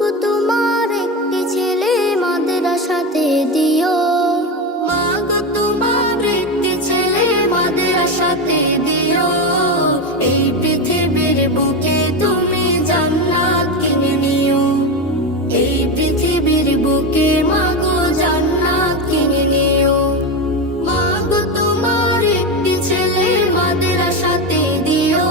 গো তোমার একটি ছেলে মাদ্রাসাতে দিও, মা গো তোমার একটি ছেলে মাদ্রাসাতে দিও। এই পৃথিবীর বুকে তুমি জান্নাত কিনে নিও, এই পৃথিবীর বুকে মা গো জান্নাত কিনে নিও। মা গো তোমার একটি ছেলে মাদ্রাসাতে দিও,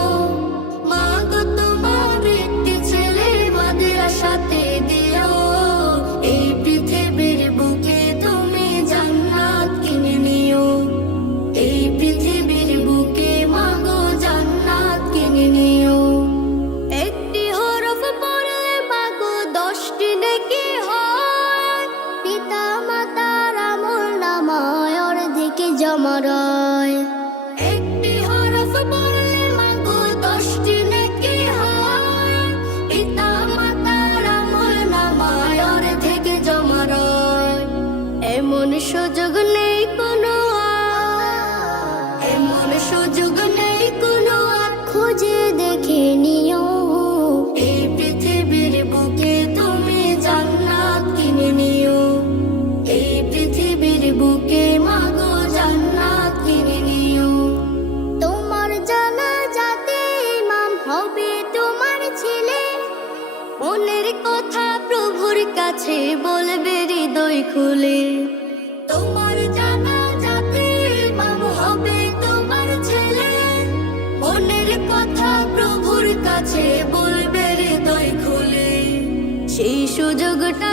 মা গো তোমার একটি ছেলে মাদ্রাসাতে দিও। এই পৃথিবীর বুকে তুমি জান্নাত কিনে নিও, এই পৃথিবীর বুকে মা গো জান্নাত কিনে নিও। একটি হরফ পড়লে মা গো 10টি নেকি হয়, পিতা মাতার আমলনামায় অর্ধেকে জমা রয়। একটি হরফ পড়লে মা গো 10টি নেকি হয়, পিতা মাতার আমলনামায় অর্ধেকে জমা রয়। এমন সুযোগ নেই কোনো আর, এমন সুযোগ নেই কোনো আর, খুঁজে দেখে নিও। এই পৃথিবীর বুকে তুমি জান্নাত কিনে নিও, এই পৃথিবীর বুকে মা গো জান্নাত কিনে নিও। তোমার জানাজাতে ইমাম হবে তোমার ছেলে, মনের কথা প্রভুর কাছে বলবে হৃদয় খুলে। তোমার জানাজাতে ইমাম হবে তোমার ছেলে, মনের কথা প্রভুর কাছে বলবে হৃদয় খুলে। সেই সুযোগটা